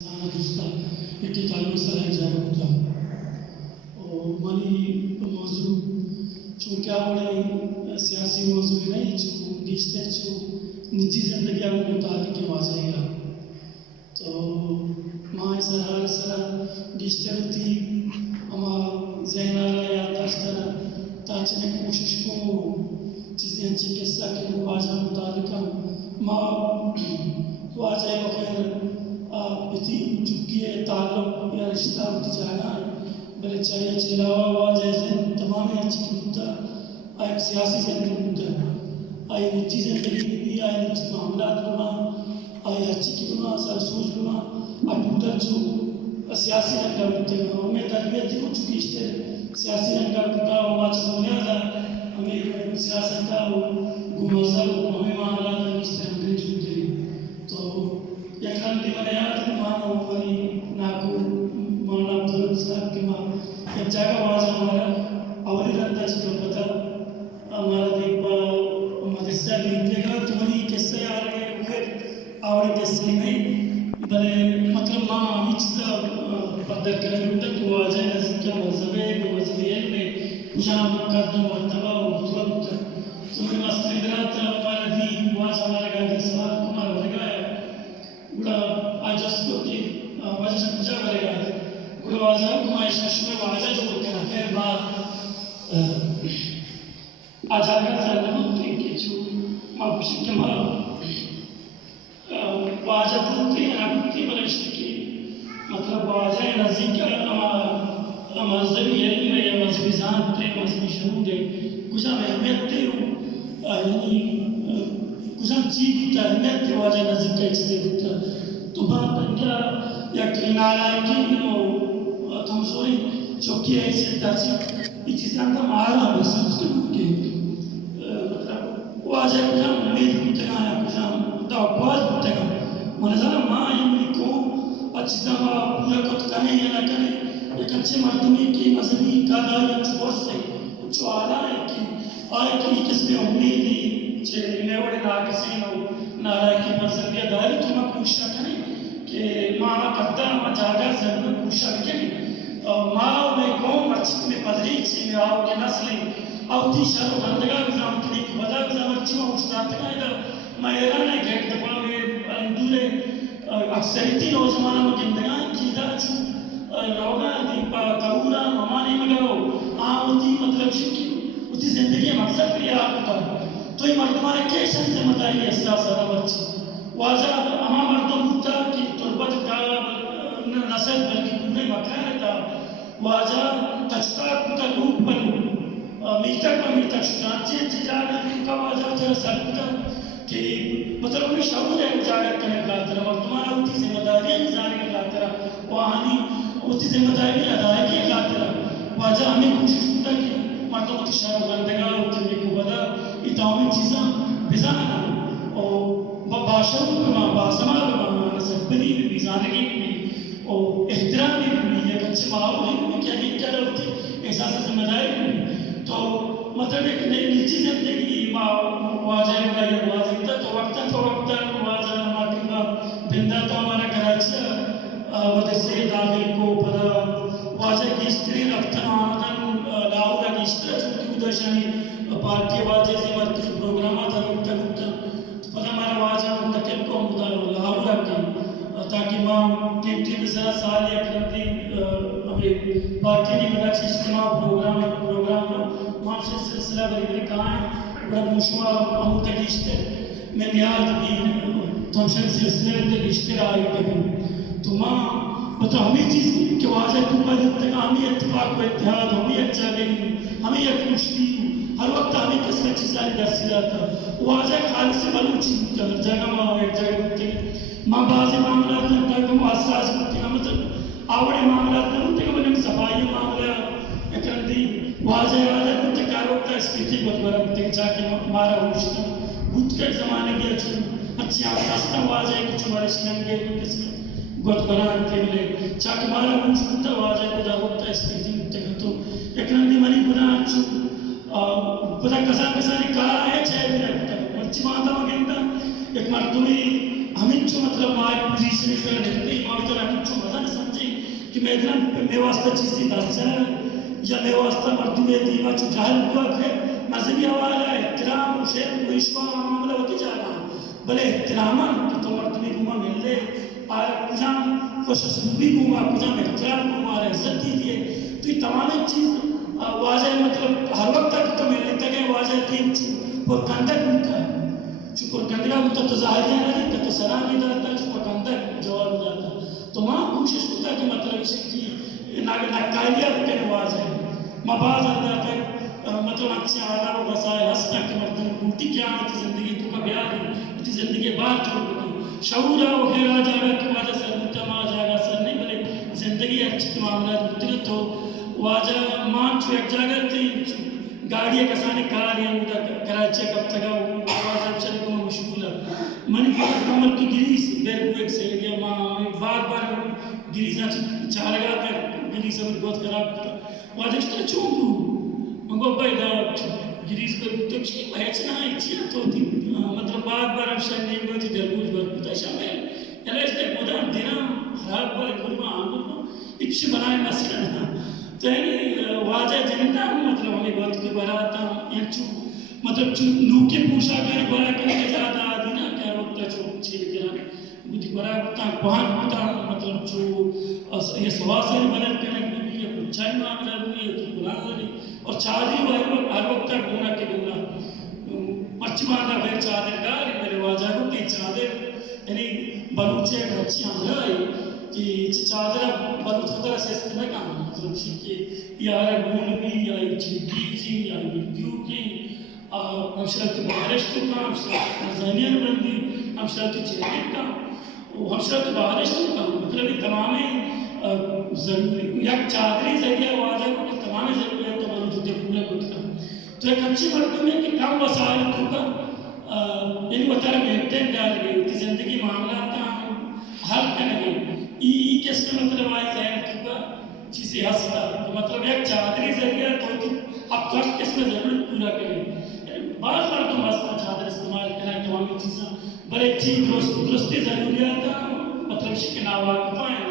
دوستا یکی تعلق سر جاگا ہوتا اور منی موضوع چونکہ آوڑے سیاسی موضوع نہیں چو گیشتر چو نجی زندگی آوڑے متعلق کے واجہ گا تو ماں سرحال سرح گیشتر ہوتی اما ذہن آگا یا داشتر تاچنے کوشش کو چیزیں انچی قصہ کے واجہ متعلقہ ماں واجہ بخیر بتی چکی ہے تعلق یا رشتہ ہوتی جانا ہے بلے چاہیے چلاوا ہوا جیسے تمام اچھی کی ہوتا ایک سیاسی زندگی ہوتا آئی نجی زندگی بھی آئی نجی معاملات بنا آئی اچھی کی بنا سرسوز بنا اٹوٹر جو سیاسی رنگا ہوتے ہیں ہمیں تربیت ہو چکی اشتے سیاسی رنگا ہوتا ہوا چکا بنیادا ہمیں سیاست کا گمازہ ہمیں معاملات اشتے انگریز ہوتے ہیں تو یک ہنگی بنیاد مانو بنی ناکو مولانا عبدالعب صاحب کے ماں یک جگہ واضح ہمارا اولی رندہ چکا پتا ہمارا دیکھا مدرسہ لیتے گا تو منی قصہ آ رہے ہیں پھر اولی قصہ نہیں بلے مطلب ماں ہمیں چیزا پردر کرنے ہوتا تو واضح نزد کیا مذہب ہے وہ مذہب علم ہے شام کردوں مرتبہ و مطلب ہوتا تو میں مستقرات ہمارا دین واضح ہمارا گاندھی سوال کمار ورگایا گوڑا آجاز کو کہ واجہ سے کجا کرے گا گوڑا واجہ کو آئیشہ شمع واجہ جو کرنا خیر بات آجاگر سر نمت کہ جو ماں پوچھیں کہ ماں واجہ بھولتے ہیں بھولتے بلشتے کہ مطلب واجہ نزدیک مذہبی علم ہے یا مذہبی ذات ہے مذہبی شہود ہے کچھ ہم اہمیت تے یعنی کچھ ہم چیز ہوتا ہے اہمیت تے واجہ نزدیک کا چیزیں ہوتا تو بات بنگیا یا کنال آئے کہ تم سوری چوکی ایسے تاچی یہ چیزیں ہم آرہا بس اس کے مکے مطلب واجہ کچھ ہم امید ہوتے ہیں یا کچھ ہم توقعات ہوتے ہیں منظر ماں امید کو چیزیں پورا کت کریں یا نہ کریں ایک اچھے مردمی کی مذہبی قاداری چھوڑ سے جو آلہ ہے کہ آئے کہ یہ کس میں امید ہے چھے لیوڑے ناکسین ہو نارائے کی مرزبیہ داری تو میں کوشش کریں کہ ماں کرتا ہے ماں جاگر سے میں کوشش کریں ماں میں قوم اچھی میں پدری چھے میں آؤ کے نسلیں آؤ تی شہر و بندگاہ بزام تنی کو بدا بزام اچھی میں خوشدار تکائے گا میں ایران ہے کہ ایک دفعہ میں اندورے اکثریتی نوزمانہ میں گندگاہ کی دا چھو روگا دیپا کہورا ممانی مگاو ہوتی مطلب شکی ہوتی زندگی مقصد پر یہ ہوتا تو یہ مردمانے کیشن سے مدائی احساس آرہا بچی واضح اما مردم ہوتا کہ تربت کا نسل بلکہ پورے مکان تھا واضح تچتا کتا لوگ بلو میتک و میتک شکانچے تجارت کا واضح تھا سر کتا کہ مطلب ہمیں شعور ہے اجاگر کرنے کا طرح مردمانہ ہوتی ذمہ داریاں نظارے کا طرح وہانی ہوتی ذمہ داری ادائیگی کا طرح واجہ ہمیں کوشش ہوتا کہ مردم ہوتی شہر و بندگاہ ہوتی نیکو بدا اتاوی چیزاں بزانا اور باشر بما باسما بما نصر بنی بھی زانگی بھی اور احترام بھی ایک اچھے معاولی بھی کیا نہیں کیا ہوتی احساس ذمہ داری بھی تو مطلب ایک نیچی زندگی واجہ کا یہ واضح تھا تو وقتاً واجہ ہمارے بندہ تو ہمارا کراچی مدرسے داخل کو پدا واجہ کی استری رفتن آمدن لاؤرہ کی استرہ چونکہ ادھشانی پارٹی واجہ سے مرکز پروگرامات ہر ہوتا پدا ہمارا واجہ منتقل کو لاؤرہ کی تاکہ ماں ٹی بسرہ سال یا کرتی ہمیں پارٹی نہیں بنا چھ اجتماع پروگرام ماں سے سلسلہ بری کہاں ہے بڑا مشمع ہم تک اشتر میں نیاد بھی تمشن سلسلے تک اشتر آئی کبھی تو ماں بتا ہمیں چیز کہ واضح کمبا جب ہمیں اتفاق و اتحاد ہمیں اچھا گئی ہمیں یک مشتی ہر وقت ہمیں کس میں چیز آئی درسی جاتا واضح خالص بلوچی ہر جگہ ماں ایک جگہ ہوتے ہیں ماں بعض معاملات میں تک ہم حساس ہوتے ہیں مطلب آوڑے معاملات میں ہوتے ہیں کہ صفائی معاملہ اکرندی واضح واضح ہوتے ہیں کہ وقت اسپیتی بہت بڑا ہوتے ہیں چاکہ ہمارا ہوشتا بھوت کے زمانے بھی اچھی آساستہ واضح کچھ ہمارے شننگے کس میں گوت بنان کے ملے چاکہ ہمارا ہوش ہوتا واضح کو جاگوتا اسپیتی ہوتے ہیں تو اکرندی منی بنان چھو پتا کسان کسانی کارا ہے چھے بھی رکھتا ہے مرچی ماتا مگنتا ایک مرتبی ہمیں جو مطلب ہماری پوزیشن اس طرح رکھتے ہیں اور طرح کی جو مزہ نہ سمجھے کہ میں اتنا میں واسطہ چیزیں دانچہ یا میں واسطہ مردمی دیوا جو جاہل ہوا ہے مذہبی حوالہ احترام و شعر و عشق و معاملہ ہوتی جا رہا بلے احتراما کہ تو مردمی گوما مل لے کجام خوش اسلوبی گوما کجام احترام گوما اور عزت دی دیئے تو یہ تمام چیز واضح مطلب ہر وقت تک تو میں لیتا گئے واضح تین پر کندک ہوتا ہے چونکہ کندگا ہوتا تو ظاہریہ نہ دیتا تو سلام نہیں داتا چونکہ کندک جواب داتا تو ماں کوشش ہوتا کہ مطلب اسے کی ناکالیہ بکنے واضح ہے مباز اندر تک مطلب اچھے آدھا و وسائل ہستا کہ مردم روٹی کیا ہوتی زندگی تو کا بیار ہے ہوتی زندگی بار چھوڑ بکی شعورہ وغیرہ جاگا کہ واجہ سر متما جاگا سر نہیں بلے زندگی اچھی معاملات مترت ہو واجہ مان چھو ایک جاگہ تھی گاڑیاں کسانے کار یا ہوتا کراچی کب تکا واجہ بچاری کو مشغول ہے منی پاک کمر کی گریس بیر کو ایک سیل گیا ماں بار گریساں چاہ لگا تھا گریس اب بہت خراب تھا واجہ بچتا چون دو منگو بھائی دا گریس پر تو چکی پہچنا ہے چیئر تو تھی مطلب بار ہم شاید نہیں گوتی درگوش برکتا شامل یلا اس تک مدام دینا خراب بھائی گرما آنگل کو اپشی بنائے مسئلہ نا تو یعنی واجہ جنتا ہوں مطلب ہمیں بہت کی براتا ایک چو مطلب چو نوکے پوشا کرنے برا کرنے کے زیادہ دینا کیا روکتا چو چھیل کرنا بودی برا کرتا بہان ہوتا مطلب چو یہ سواسر بدل کرنے بھی یہ پچھائی معاملہ بھی یہ تو بلانا نہیں اور چادری ہر وقت تک گونا کے گونا مرچی باندھا غیر چادر ڈالی میرے واجہ کو کہ چادر یعنی بلوچے بچی ہم رہے کہ چادر بلوچ خطرہ سے استعمال کام مطلب کہ یا گون بھی یا چنکی جی یا بلکیو کی ہم شرط بارشتوں کا ہم شرط نظانیان بندی ہم شرط چہرے کا ہم شرط بارشتوں کا مطلب تمام ضروری یک چادری ذریعہ واجہ کو کہ تمام ضروریات تو بلوچ ہوتے پورا کچھ کا تو ایک اچھی مردم ہے کہ کم وسائل تو کا یعنی وہ طرح مینٹین ڈال گئی ہوتی زندگی معاملات حل کرنے گئی ای کس میں مطلب آئے ذہن تو کا چیزیں ہستا تو مطلب ایک چادری ذریعہ تو اب تو کس میں ضرورت پورا کرے بعض مردم ہستا چادر استعمال کرنا تمامی چیزاں بلے چیز درستی ضروریات مطلب شکل ناواقفہ ہیں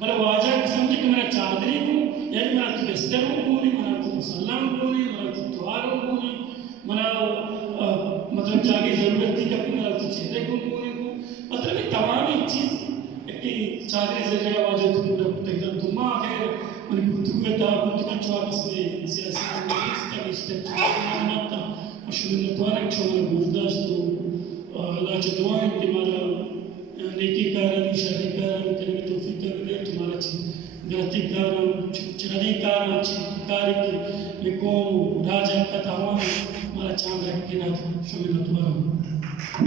بلے واجہ قسم کہ میرا چادری ہوں یعنی میرا تو بستر ہوں نہیں میرا تو مسلم ہوں نہیں میرا تو توار ہوں نہیں میرا مطلب جاگے ضرورت تھی کبھی میرا تو چہرے کو نہیں مطلب یہ تمامی چیز ایک چادری ذریعہ واجہ تو پورا تکتر دماغ ہے انہیں گفتگوے تا گفتگو چوا کس میں سیاسی انگلیس کا رشتے چوا تا مشہور نتوارک چھو میرا برداشت تو اللہ چا دعائیں کہ مارا نیکی کارا شہری کارا کرنے توفیق کر دے تمہارا چیز غلطی کارا چرادی کارا کاری کے قوم راجہ پتہ ہوا ہمارا چاند رکھ کے نہ شمع نتوارا